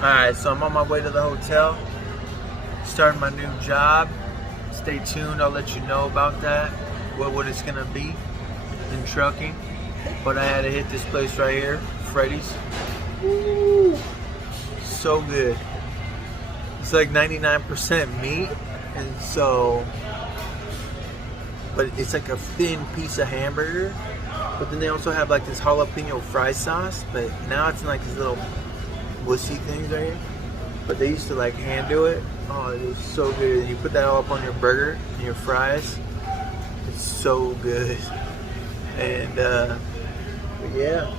Alright, so I'm on my way to the hotel, starting my new job. Stay tuned, I'll let you know about that, what it's gonna be in trucking. But I had to hit this place right here, Freddy's. Woo! So good. It's like 99% meat, and so, but it's like a thin piece of hamburger. But then they also have like this jalapeno fry sauce, but now it's in like these little wussy things right here. But they used to like hand do it. Oh, it is so good. You put that all up on your burger and your fries. It's so good. And yeah.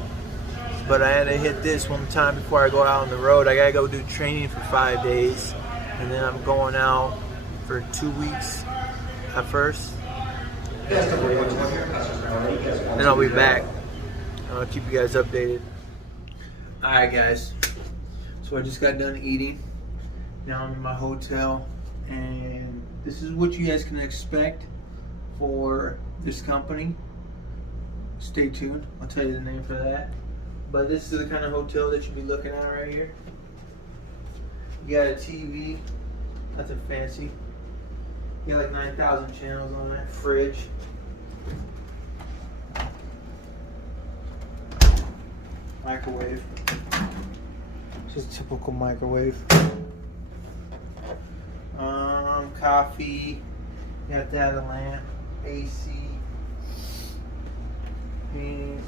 But I had to hit this one time before I go out on the road. I gotta go do training for 5 days, and then I'm going out for 2 weeks at first. Then I'll be back. I'll keep you guys updated. Alright guys, so I just got done eating. Now I'm in my hotel, and this is what you guys can expect for this company. Stay tuned, I'll tell you the name for that. But this is the kind of hotel that you'll be looking at right here. You got a TV, nothing fancy. You got like 9,000 channels on that. Fridge. Microwave. Just a typical microwave. Coffee. You got that, a lamp. AC. And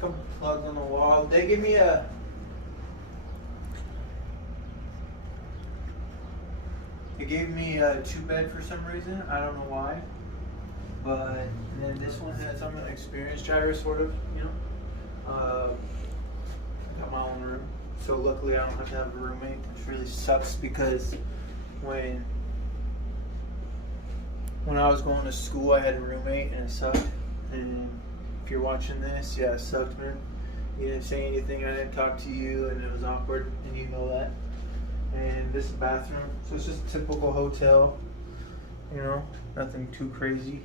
couple plugs on the wall. They give me a two-bed for some reason. I don't know why. But and then this one has some experience gyro, sort of, you know. Got my own room, so luckily I don't have to have a roommate, which really sucks because when I was going to school, I had a roommate and it sucked. And if you're watching this, yeah, it sucked, man. You didn't say anything, I didn't talk to you, and it was awkward, and you know that. And this is the bathroom, so it's just a typical hotel, you know, nothing too crazy.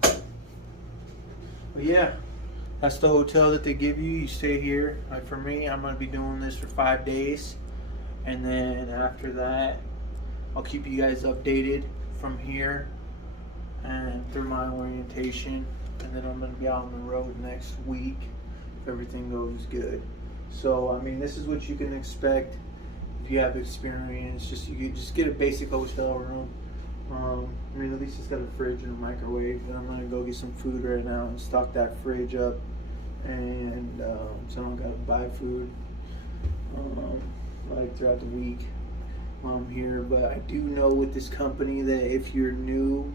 But yeah, that's the hotel that they give you. You stay here. Like for me, I'm gonna be doing this for 5 days, and then after that, I'll keep you guys updated from here and through my orientation, and then I'm going to be out on the road next week if everything goes good. So I mean, this is what you can expect if you have experience. You just get a basic hotel room. I mean, at least it's got a fridge and a microwave, and I'm going to go get some food right now and stock that fridge up, and so I don't got to buy food like throughout the week while I'm here. But I do know with this company that if you're new,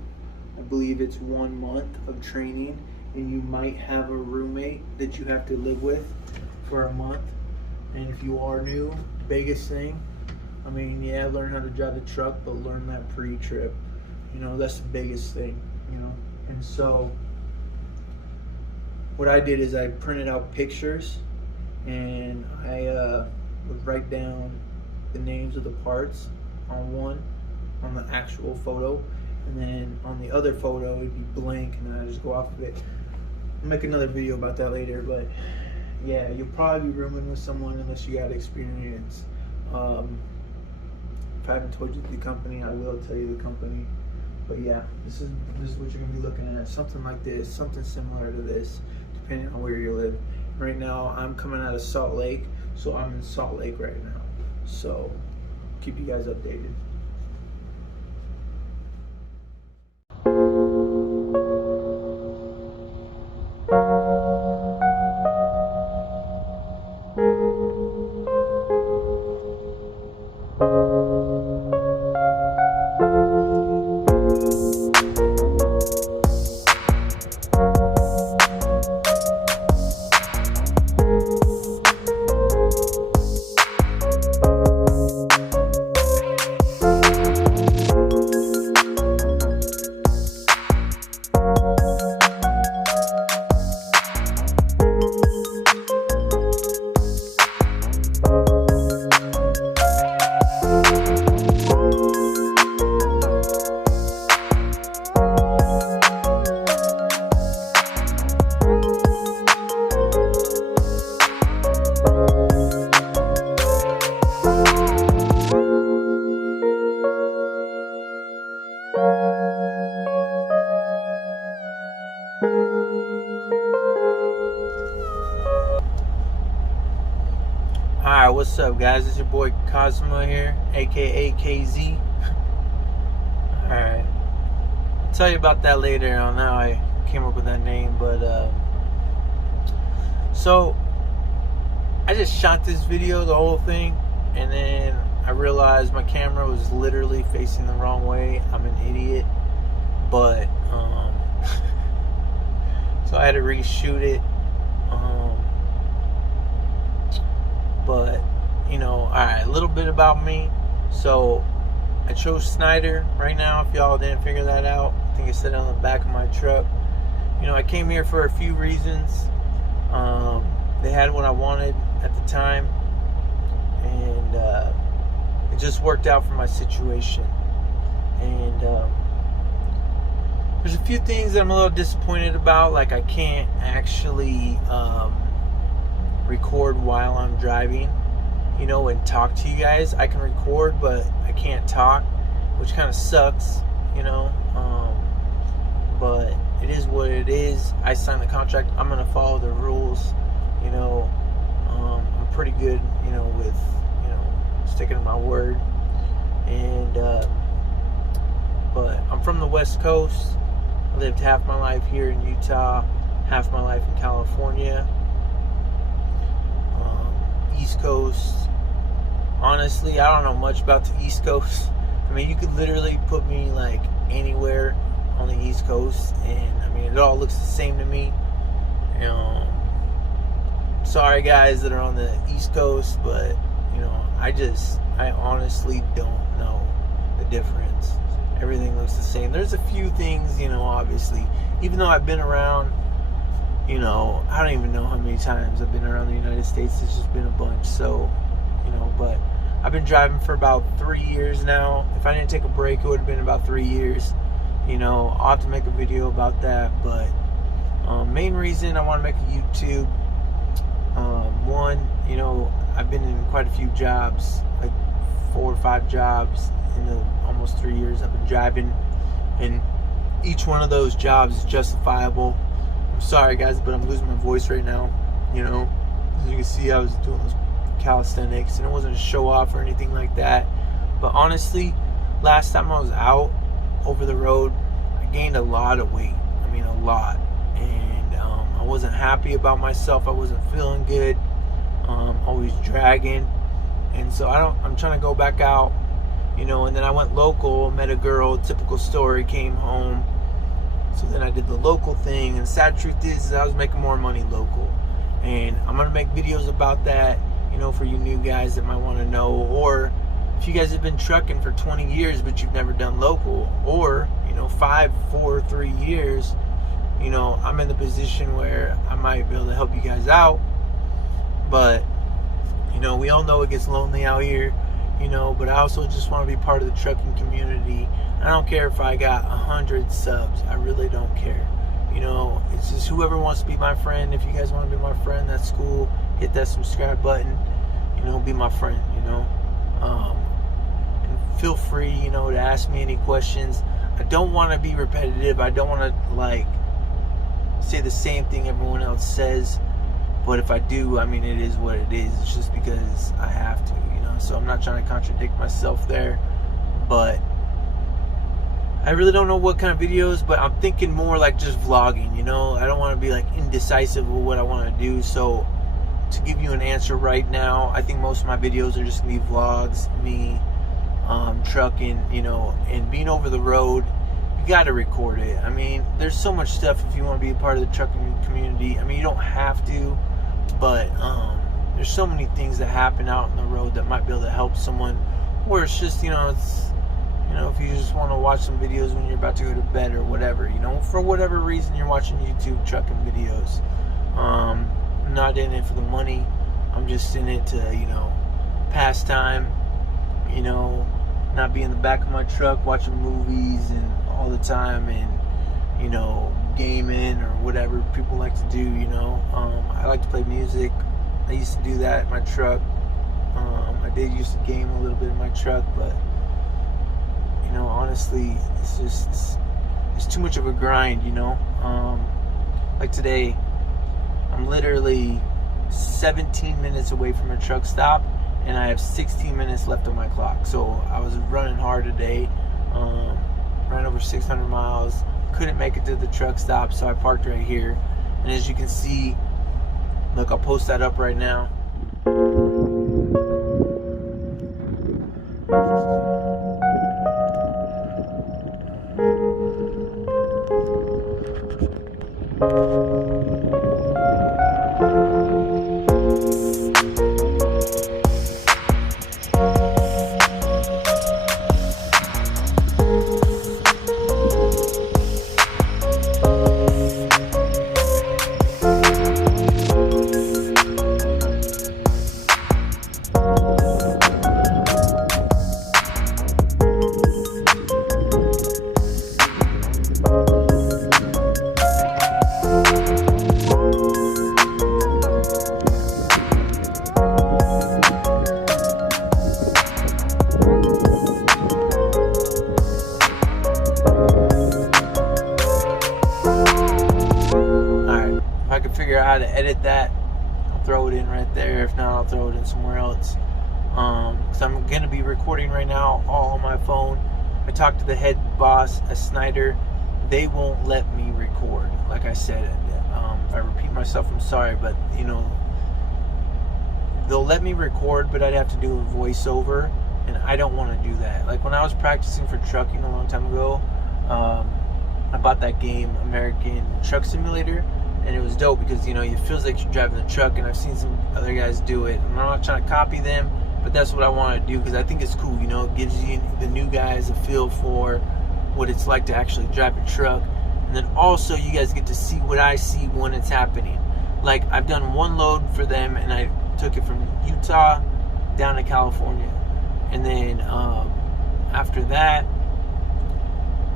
I believe it's 1 month of training, and you might have a roommate that you have to live with for a month. And if you are new, biggest thing, I mean, yeah, learn how to drive the truck, but learn that pre-trip. You know, that's the biggest thing, you know. And so what I did is I printed out pictures, and I would write down the names of the parts on the actual photo, and then on the other photo it'd be blank, and then I just go off of it. I'll make another video about that later. But yeah, you'll probably be rooming with someone unless you got experience. If I haven't told you the company, I will tell you the company. But yeah, this is what you're gonna be looking at. Something like this, something similar to this, depending on where you live. Right now I'm coming out of Salt Lake, so I'm in Salt Lake right now. So keep you guys updated. what's up, guys? It's your boy Kazuma here, aka KZ. Alright, I'll tell you about that later on how I came up with that name, but so I just shot this video, the whole thing, and then I realized my camera was literally facing the wrong way. I'm an idiot, but so I had to reshoot it. But you know, alright, a little bit about me. So I chose Snyder right now, if y'all didn't figure that out. I think it said it on the back of my truck. You know, I came here for a few reasons. They had what I wanted at the time, and it just worked out for my situation. And there's a few things that I'm a little disappointed about, like I can't actually record while I'm driving, you know, and talk to you guys. I can record, but I can't talk, which kind of sucks, you know. But it is what it is. I signed the contract. I'm gonna follow the rules, you know. I'm pretty good, you know, with, you know, sticking to my word. And but I'm from the West Coast. I lived half my life here in Utah, half my life in California. East Coast, honestly, I don't know much about the East Coast. I mean, you could literally put me like anywhere on the East Coast, and I mean, it all looks the same to me. You know, sorry guys that are on the East Coast, but you know, I honestly don't know the difference. Everything looks the same. There's a few things, you know, obviously, even though I've been around, you know, I don't even know how many times I've been around the United States. It's just been a bunch. So, you know, but I've been driving for about 3 years now. If I didn't take a break, it would have been about 3 years. You know, I'll have to make a video about that. But main reason I want to make a YouTube, one, you know, I've been in quite a few jobs, like 4 or 5 jobs in the almost 3 years I've been driving, and each one of those jobs is justifiable. Sorry guys, but I'm losing my voice right now. You know, as you can see, I was doing those calisthenics, and it wasn't a show off or anything like that. But honestly, last time I was out over the road, I gained a lot of weight. I mean, a lot, and I wasn't happy about myself. I wasn't feeling good. Always dragging, and so I'm trying to go back out. You know, and then I went local, met a girl, typical story, came home. So then I did the local thing, and the sad truth is I was making more money local. And I'm going to make videos about that, you know, for you new guys that might want to know. Or if you guys have been trucking for 20 years but you've never done local, or, you know, 5, 4, 3 years, you know, I'm in the position where I might be able to help you guys out. But, you know, we all know it gets lonely out here, you know, but I also just want to be part of the trucking community. I don't care if I got 100 subs. I really don't care. You know, it's just whoever wants to be my friend. If you guys want to be my friend, that's cool. Hit that subscribe button. You know, be my friend, you know. And feel free, you know, to ask me any questions. I don't want to be repetitive. I don't want to, like, say the same thing everyone else says. But if I do, I mean, it is what it is. It's just because I have to, you know. So I'm not trying to contradict myself there. But I really don't know what kind of videos, but I'm thinking more like just vlogging, you know. I don't want to be like indecisive with what I want to do. So to give you an answer right now, I think most of my videos are just going to be vlogs, me trucking, you know, and being over the road. You got to record it. I mean, there's so much stuff if you want to be a part of the trucking community. I mean, you don't have to, but there's so many things that happen out on the road that might be able to help someone. Or it's just, you know, it's, you know, if you just want to watch some videos when you're about to go to bed or whatever, you know, for whatever reason you're watching YouTube trucking videos. I'm not in it for the money. I'm just in it to, you know, pass time, you know, not be in the back of my truck watching movies and all the time, and, you know, gaming or whatever people like to do, you know. I like to play music. I used to do that in my truck. I did used to game a little bit in my truck, but, you know, honestly, it's just, it's too much of a grind, you know. Like today, I'm literally 17 minutes away from a truck stop, and I have 16 minutes left on my clock. So I was running hard today, ran over 600 miles, couldn't make it to the truck stop, so I parked right here. And as you can see, look, I'll post that up right now. Figure out how to edit that, I'll throw it in right there. If not, I'll throw it in somewhere else, because I'm gonna be recording right now all on my phone. I talked to the head boss at Snyder. They won't let me record. Like I said, if I repeat myself, I'm sorry, but you know, they'll let me record, but I'd have to do a voiceover, and I don't want to do that. Like when I was practicing for trucking a long time ago, I bought that game, American Truck Simulator. And it was dope because, you know, it feels like you're driving the truck, and I've seen some other guys do it. I'm not trying to copy them, but that's what I want to do because I think it's cool, you know. It gives you, the new guys, a feel for what it's like to actually drive a truck. And then also you guys get to see what I see when it's happening. Like I've done one load for them, and I took it from Utah down to California. And then after that,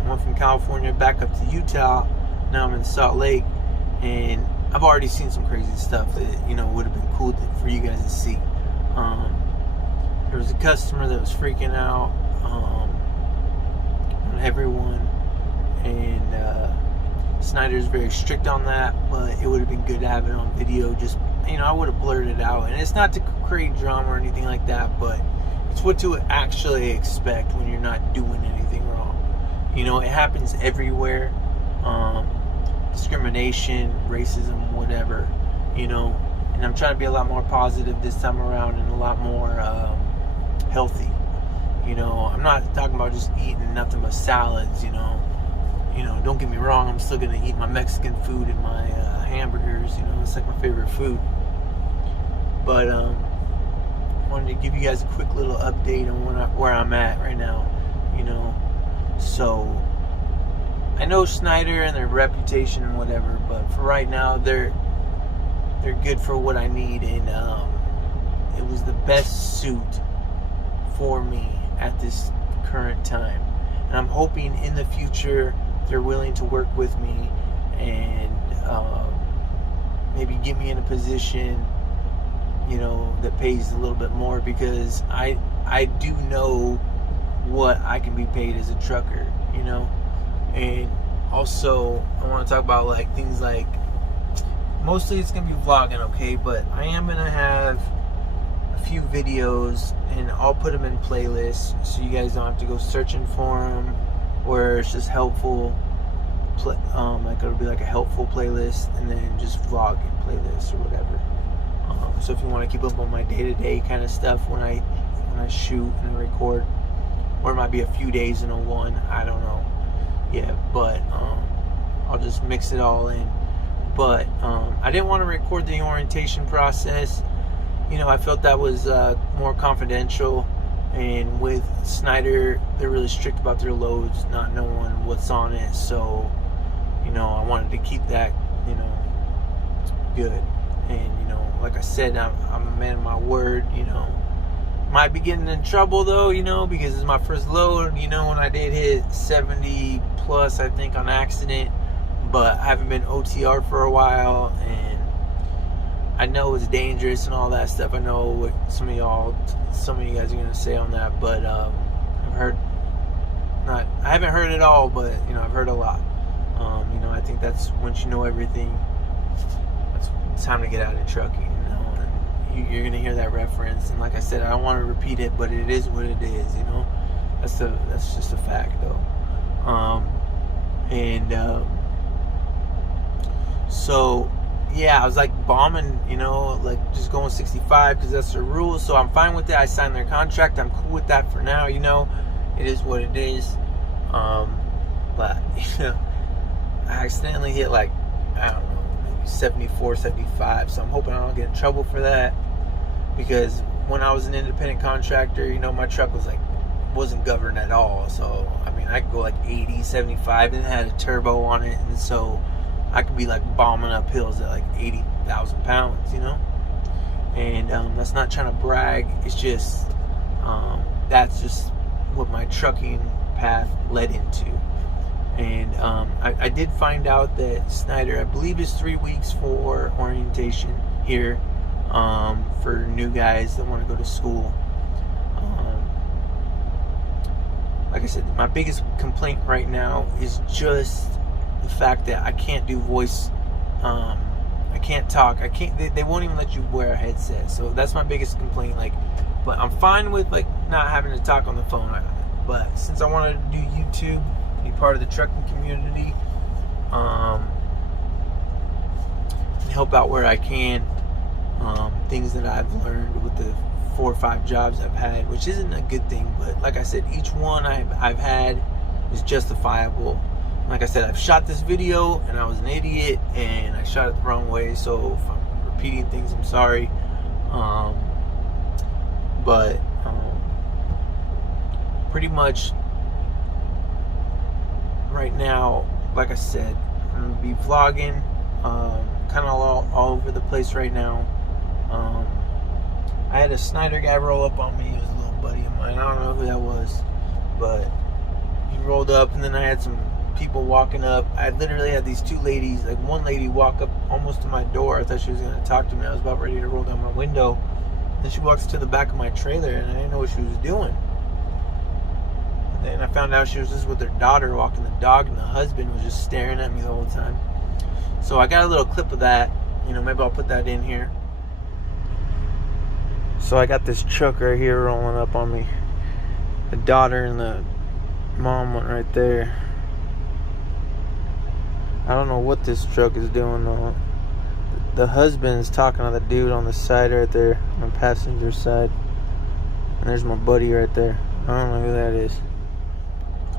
I went from California back up to Utah. Now I'm in Salt Lake. And I've already seen some crazy stuff that, you know, would have been cool for you guys to see. There was a customer that was freaking out on everyone, and Snyder's very strict on that, but it would have been good to have it on video. Just, you know, I would have blurred it out, and it's not to create drama or anything like that, but it's what to actually expect when you're not doing anything wrong. You know, it happens everywhere. Discrimination, racism, whatever, you know. And I'm trying to be a lot more positive this time around, and a lot more healthy. You know, I'm not talking about just eating nothing but salads. You know, don't get me wrong. I'm still gonna eat my Mexican food and my hamburgers. You know, it's like my favorite food. But I wanted to give you guys a quick little update on where I'm at right now. You know, so. I know Snyder and their reputation and whatever, but for right now, they're good for what I need, and it was the best suit for me at this current time. And I'm hoping in the future they're willing to work with me and maybe get me in a position, you know, that pays a little bit more, because I do know what I can be paid as a trucker, you know. And also, I want to talk about like things like, mostly it's going to be vlogging, okay? But I am going to have a few videos, and I'll put them in playlists so you guys don't have to go searching for them, where it's just helpful. Like it'll be like a helpful playlist, and then just vlogging playlist or whatever. So if you want to keep up on my day-to-day kind of stuff when I shoot and record, or it might be a few days in a one, I don't know. Yeah, but I'll just mix it all in. But I didn't want to record the orientation process. You know, I felt that was more confidential. And with Snyder, they're really strict about their loads, not knowing what's on it. So, you know, I wanted to keep that, you know, good. And, you know, like I said, I'm a man of my word, you know. Might be getting in trouble though, you know, because it's my first load. You know, when I did hit 70 plus, I think, on accident, but I haven't been OTR for a while, and I know it's dangerous and all that stuff. I know what some of you guys are gonna say on that, but I haven't heard it all, but you know, I've heard a lot. You know, I think that's once you know everything, it's time to get out of trucking. You know, and you're gonna hear that reference. And like I said, I don't want to repeat it, but it is what it is. You know, that's just a fact, though. So yeah, I was like bombing, you know, like just going 65 because that's the rule. So I'm fine with that. I signed their contract. I'm cool with that for now. You know, it is what it is. But you know, I accidentally hit like, I don't know, maybe 74, 75. So I'm hoping I don't get in trouble for that, because when I was an independent contractor, you know, my truck wasn't governed at all. So I mean, I could go like 80, 75, and it had a turbo on it, and so I could be like bombing up hills at like 80,000 pounds, you know. And that's not trying to brag. It's just that's just what my trucking path led into. And I did find out that Snyder, I believe, is 3 weeks for orientation here for new guys that want to go to school. Like I said, my biggest complaint right now is just the fact that I can't do voice. I can't talk. I can't. They won't even let you wear a headset. So that's my biggest complaint. Like, but I'm fine with like not having to talk on the phone. But since I wanted to do YouTube, be part of the trucking community, and help out where I can, things that I've learned with the 4 or 5 jobs I've had, which isn't a good thing, but like I said, each one I've had is justifiable. Like I said, I've shot this video and I was an idiot and I shot it the wrong way, so if I'm repeating things, I'm sorry. But pretty much right now, like I said, I'm gonna be vlogging, kind of all over the place right now. I had a Snyder guy roll up on me. He was a little buddy of mine. I don't know who that was, but he rolled up, and then I had some people walking up. I literally had these 2 ladies, like one lady walk up almost to my door. I thought she was going to talk to me. I was about ready to roll down my window. Then she walks to the back of my trailer, and I didn't know what she was doing. And then I found out she was just with her daughter walking the dog, and the husband was just staring at me the whole time. So I got a little clip of that. You know, maybe I'll put that in here. So I got this truck right here rolling up on me. The daughter and the mom went right there. I don't know what this truck is doing though. The husband's talking to the dude on the side right there, on the passenger side. And there's my buddy right there. I don't know who that is.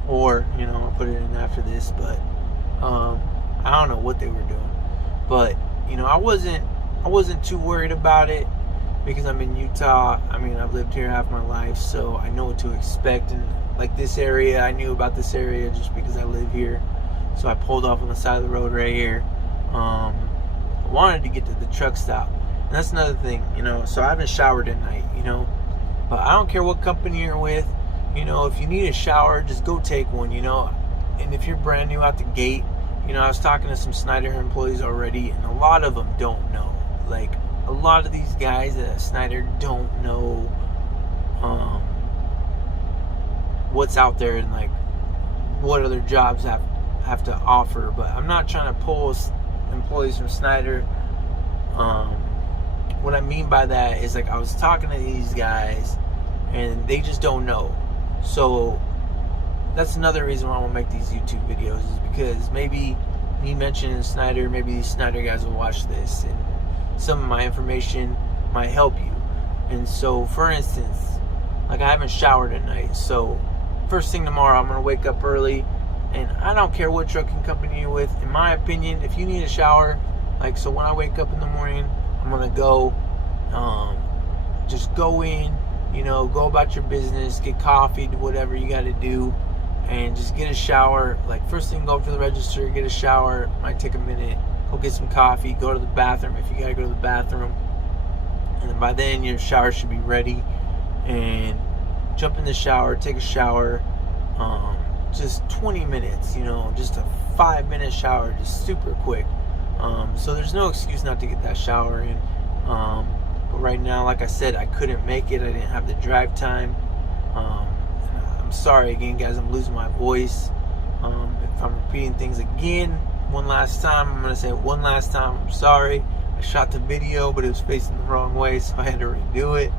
Or, you know, I'll put it in after this, but I don't know what they were doing. But, you know, I wasn't too worried about it, because I'm in Utah. I mean, I've lived here half my life, so I know what to expect. And like this area, I knew about this area just because I live here. So I pulled off on the side of the road right here. I wanted to get to the truck stop. And that's another thing, you know. So I haven't showered at night, you know. But I don't care what company you're with. You know, if you need a shower, just go take one, you know. And if you're brand new out the gate, you know, I was talking to some Snyder employees already, and a lot of them don't know. Like, a lot of these guys at Snyder don't know what's out there and like what other jobs have to offer. But I'm not trying to pull employees from Snyder. What I mean by that is, like, I was talking to these guys and they just don't know. So that's another reason why I want to make these YouTube videos, is because maybe me mentioning Snyder, maybe these Snyder guys will watch this and some of my information might help you. And so, for instance, like, I haven't showered at night, so first thing tomorrow I'm gonna wake up early, and I don't care what trucking company you're with. In my opinion, if you need a shower, like, so when I wake up in the morning, I'm gonna go, just go in, you know, go about your business, get coffee, do whatever you got to do, and just get a shower. Like, first thing, go up to the register, get a shower. Might take a minute. Go get some coffee, go to the bathroom if you gotta go to the bathroom, and then by then your shower should be ready. And jump in the shower, take a shower, just 20 minutes, you know, just a 5-minute shower, just super quick. So there's no excuse not to get that shower in. But right now, like I said, I couldn't make it. I didn't have the drive time. I'm sorry again, guys, I'm losing my voice. If I'm repeating things again one last time, I'm going to say it one last time, I'm sorry. I shot the video, but it was facing the wrong way, so I had to redo it.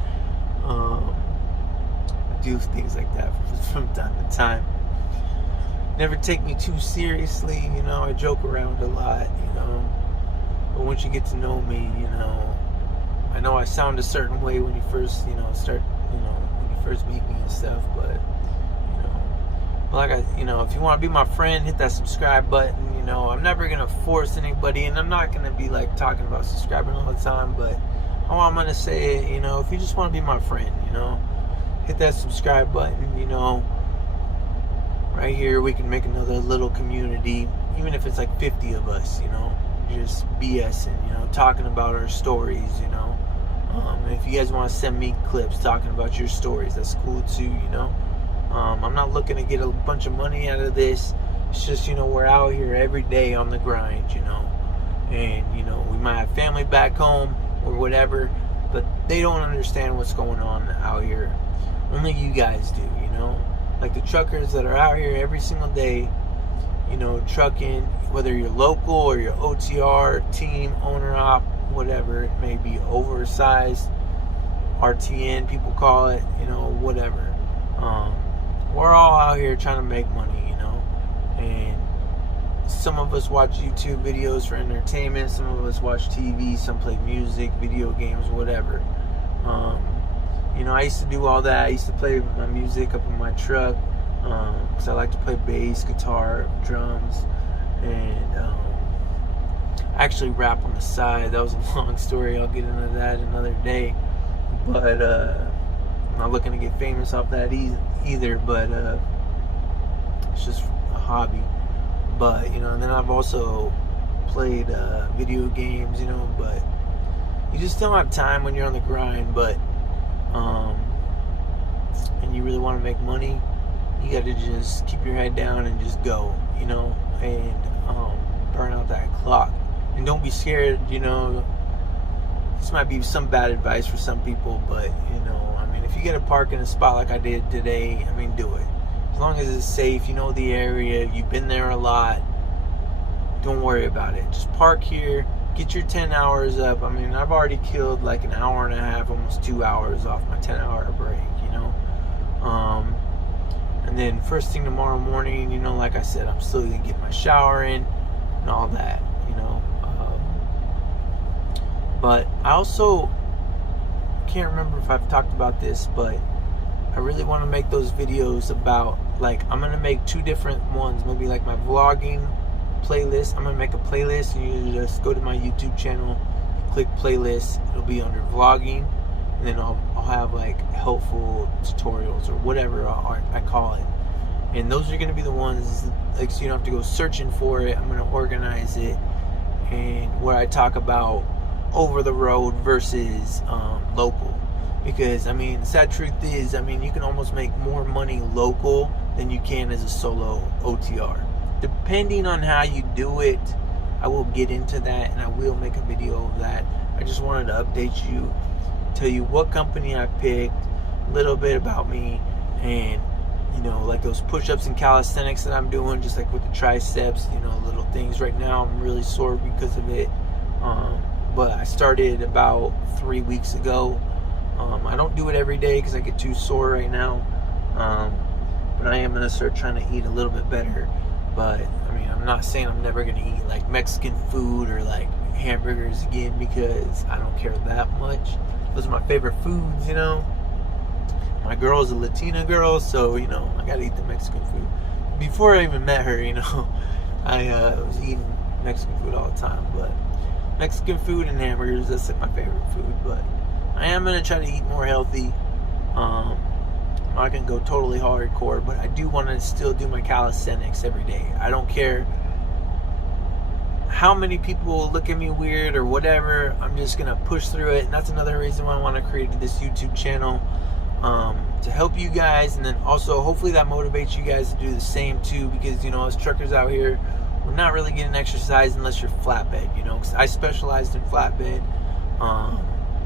I do things like that from time to time. Never take me too seriously, you know. I joke around a lot, you know. But once you get to know me, you know, I know I sound a certain way when you first, you know, when you first meet me and stuff, but, you know, like you know, if you want to be my friend, hit that subscribe button, you know. I'm never going to force anybody, and I'm not going to be, like, talking about subscribing all the time, but all I'm going to say is, you know, if you just want to be my friend, you know, hit that subscribe button, you know. Right here, we can make another little community, even if it's like 50 of us, you know, just BSing, you know, talking about our stories, you know. And if you guys want to send me clips talking about your stories, that's cool too, you know. I'm not looking to get a bunch of money out of this. It's just, you know, we're out here every day on the grind, you know. And, you know, we might have family back home or whatever, but they don't understand what's going on out here. Only you guys do, you know. Like the truckers that are out here every single day, you know, trucking, whether you're local or you're OTR, team, owner op, whatever it may be, oversized, RTN, people call it, you know, whatever. We're all out here trying to make money, you know, and some of us watch YouTube videos for entertainment, some of us watch TV, some play music, video games, whatever. You know, I used to do all that. I used to play my music up in my truck because I like to play bass, guitar, drums, and I actually rap on the side. That was a long story. I'll get into that another day. But I'm not looking to get famous off that either, but it's just a hobby. But, you know, and then I've also played video games, you know, but you just don't have time when you're on the grind, but and you really want to make money, you got to just keep your head down and just go, you know, and burn out that clock. And don't be scared, you know. This might be some bad advice for some people, but, you know, I mean, if you get a park in a spot like I did today, I mean, do it. As long as it's safe, you know the area, you've been there a lot, don't worry about it. Just park here. Get your 10 hours up. I mean, I've already killed like an hour and a half, almost 2 hours off my 10-hour break, you know. And then first thing tomorrow morning, you know, like I said, I'm still going to get my shower in and all that, you know. But I also can't remember if I've talked about this, but I really want to make those videos about, like, I'm going to make 2 different ones, maybe like my vlogging playlist. I'm gonna make a playlist, and you just go to my YouTube channel, click playlist, it'll be under vlogging, and then I'll have like helpful tutorials or whatever I call it, and those are gonna be the ones, like, so you don't have to go searching for it. I'm gonna organize it, and where I talk about over the road versus local, because I mean, the sad truth is, I mean, you can almost make more money local than you can as a solo OTR. Depending on how you do it, I will get into that, and I will make a video of that. I just wanted to update you, tell you what company I picked, a little bit about me, and, you know, like those push-ups and calisthenics that I'm doing, just like with the triceps, you know, little things. Right now I'm really sore because of it, but I started about 3 weeks ago. I don't do it every day because I get too sore right now, but I am going to start trying to eat a little bit better. But, I mean, I'm not saying I'm never going to eat, like, Mexican food or, like, hamburgers again, because I don't care that much. Those are my favorite foods, you know. My girl is a Latina girl, so, you know, I got to eat the Mexican food. Before I even met her, you know, I was eating Mexican food all the time. But Mexican food and hamburgers, that's, like, my favorite food. But I am going to try to eat more healthy. I'm not going to go totally hardcore, but I do want to still do my calisthenics every day. I don't care how many people look at me weird or whatever. I'm just going to push through it, and that's another reason why I want to create this YouTube channel, to help you guys, and then also hopefully that motivates you guys to do the same too, because, you know, as truckers out here, we're not really getting exercise unless you're flatbed, you know, because I specialized in flatbed.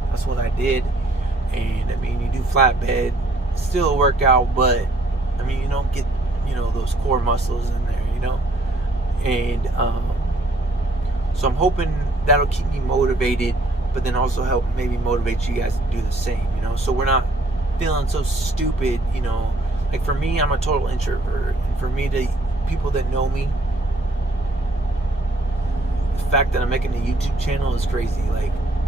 That's what I did, and I mean, you do flatbed, still a workout, but I mean, you don't get, you know, those core muscles in there, you know. And so I'm hoping that'll keep me motivated, but then also help maybe motivate you guys to do the same, you know, so we're not feeling so stupid, you know. Like for me, I'm a total introvert, and for me, to people that know me, the fact that I'm making a YouTube channel is crazy.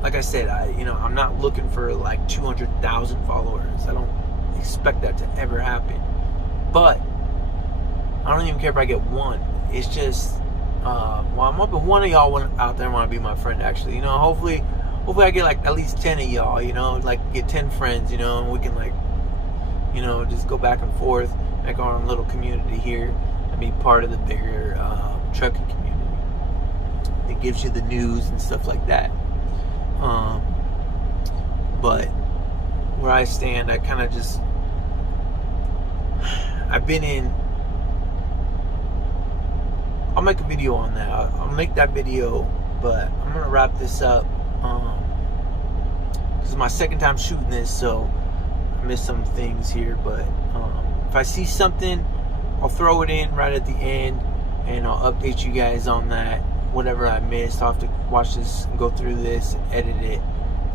Like I said, I'm not looking for like 200,000 followers. I don't expect that to ever happen, but I don't even care if I get one. It's just, well, I'm hoping one of y'all out there want to be my friend, actually, you know. Hopefully I get like at least 10 of y'all, you know, like get 10 friends, you know, and we can, like, you know, just go back and forth, make our own little community here, and be part of the bigger trucking community. It gives you the news and stuff like that. But where I stand, I kind of just, I've been in, I'll make a video on that. I'll make that video, but I'm gonna wrap this up. This is my second time shooting this, so I missed some things here, but if I see something, I'll throw it in right at the end, and I'll update you guys on that. Whatever I missed, I'll have to watch this and go through this and edit it,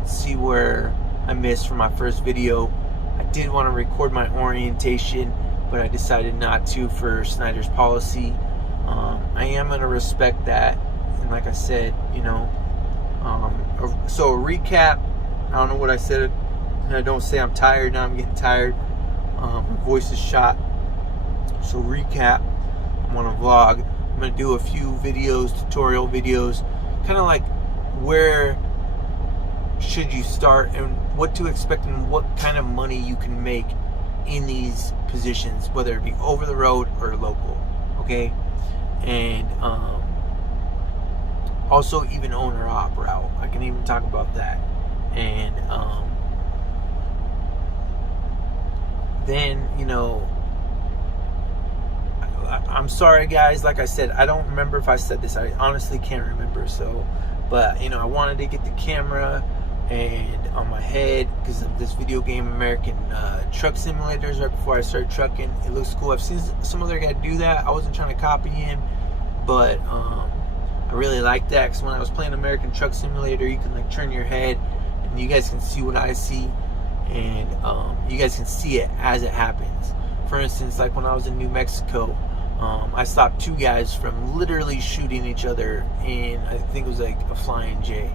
see where I missed from my first video. I did want to record my orientation, but I decided not to for Snyder's policy. I am going to respect that, and like I said, you know, so a recap, I don't know what I said, and I don't say I'm tired. Now I'm getting tired. My voice is shot. So recap, I'm on a vlog. I'm going to do a few videos, tutorial videos, kind of like where should you start and what to expect and what kind of money you can make in these positions, whether it be over the road or local, okay? And also even owner-op route. I can even talk about that. And then, you know, I'm sorry guys, like I said, I don't remember if I said this. I honestly can't remember. So, but you know, I wanted to get the camera and on my head because of this video game American Truck Simulators right before I started trucking. It looks cool. I've seen some other guy do that. I wasn't trying to copy him, but I really like that because when I was playing American Truck Simulator, you can like turn your head and you guys can see what I see, and you guys can see it as it happens. For instance, like when I was in New Mexico, I stopped two guys from literally shooting each other in, I think it was like a Flying J.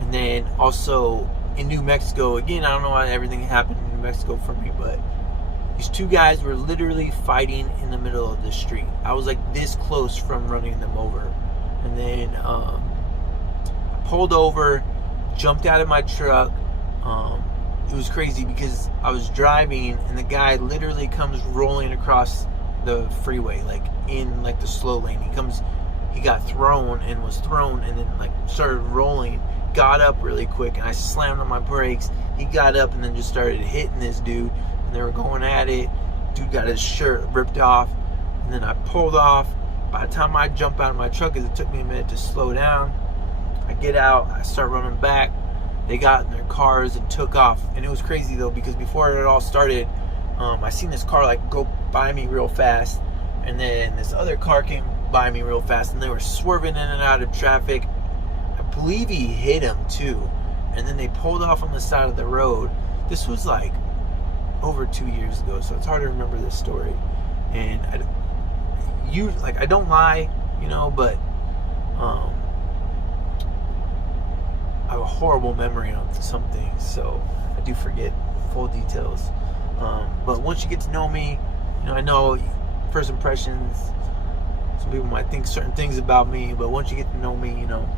And then also in New Mexico, again, I don't know why everything happened in New Mexico for me, but these two guys were literally fighting in the middle of the street. I was like this close from running them over. And then I pulled over, jumped out of my truck. It was crazy because I was driving and the guy literally comes rolling across the freeway, like in like the slow lane. He got thrown and was thrown and then like started rolling, got up really quick, and I slammed on my brakes. He got up and then just started hitting this dude, and they were going at it. Dude got his shirt ripped off, and then I pulled off. By the time I jump out of my truck, because it took me a minute to slow down, I get out, I start running back. They got in their cars and took off. And it was crazy though, because before it all started, I seen this car like go by me real fast, and then this other car came by me real fast, and they were swerving in and out of traffic. I believe he hit him too, and then they pulled off on the side of the road. This was like over 2 years ago, so it's hard to remember this story. And I don't lie, you know, but I have a horrible memory on some things, so I do forget full details. But once you get to know me, you know, I know first impressions, some people might think certain things about me, but once you get to know me, you know,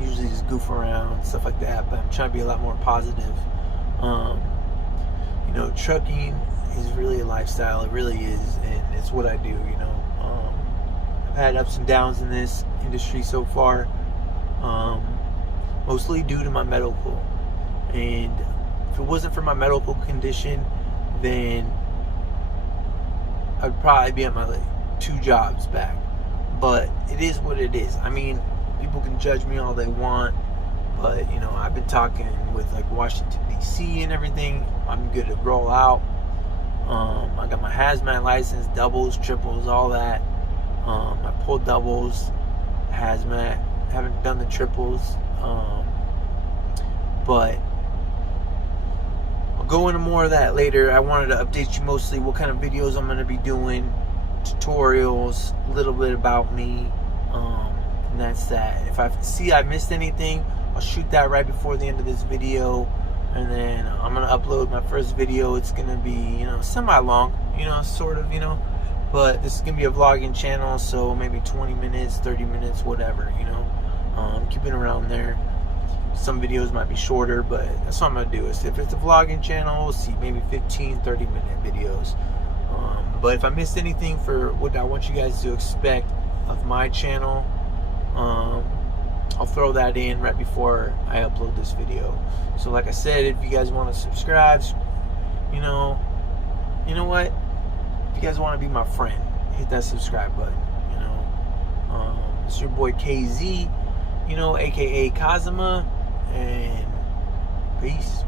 usually just goof around, stuff like that, but I'm trying to be a lot more positive. You know, trucking is really a lifestyle, it really is, and it's what I do, you know. I've had ups and downs in this industry so far, mostly due to my medical, and if it wasn't for my medical condition, then I'd probably be at my like 2 jobs back. But it is what it is. I mean, people can judge me all they want, but you know, I've been talking with like Washington DC and everything. I'm good to roll out. I got my hazmat license, doubles, triples, all that. I pulled doubles, hazmat, haven't done the triples. But I'll go into more of that later. I wanted to update you mostly what kind of videos I'm going to be doing, tutorials, a little bit about me, and that's that. If I see I missed anything, I'll shoot that right before the end of this video, and then I'm going to upload my first video. It's going to be, semi-long, sort of, but this is going to be a vlogging channel, so maybe 20 minutes, 30 minutes, whatever, keeping around there. Some videos might be shorter, but that's what I'm going to do. If it's a vlogging channel, we'll see, maybe 15, 30-minute videos. But if I missed anything for what I want you guys to expect of my channel, I'll throw that in right before I upload this video. So like I said, if you guys want to subscribe, you know what? If you guys want to be my friend, hit that subscribe button. It's your boy KZ, aka Kazuma, and peace.